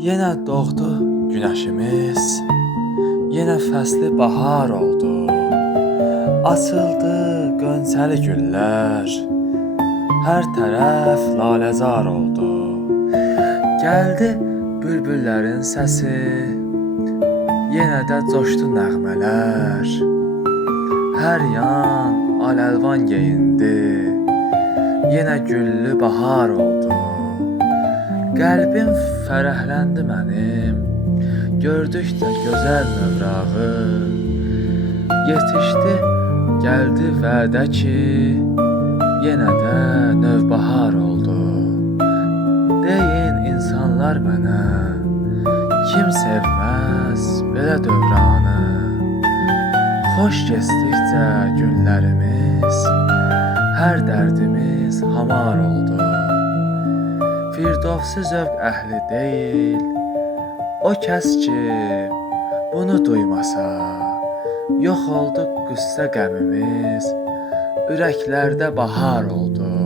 Yenə doğdu günəşimiz, yenə fəsli bahar oldu. Açıldı qönçəli güllər, hər tərəf laləzar oldu. Gəldi bülbüllərin səsi, yenə də coşdu nəğmələr. Hər yan al-əlvan geyindi, yenə güllü bahar oldu. Qəlbim fərəhləndi mənim, gördükcə gözəl növrağı. Yetişdi, gəldi vədə ki, yenə də növbahar oldu. Deyin insanlar mənə, kim sevməz belə dövranı? Xoş keçdikcə günlərimiz, hər dərdimiz hamar oldu. Firdovsi zövq əhli deyil, o kəs ki, bunu duymasa. Yox oldu qüssə qəmimiz, ürəklərdə bahar oldu.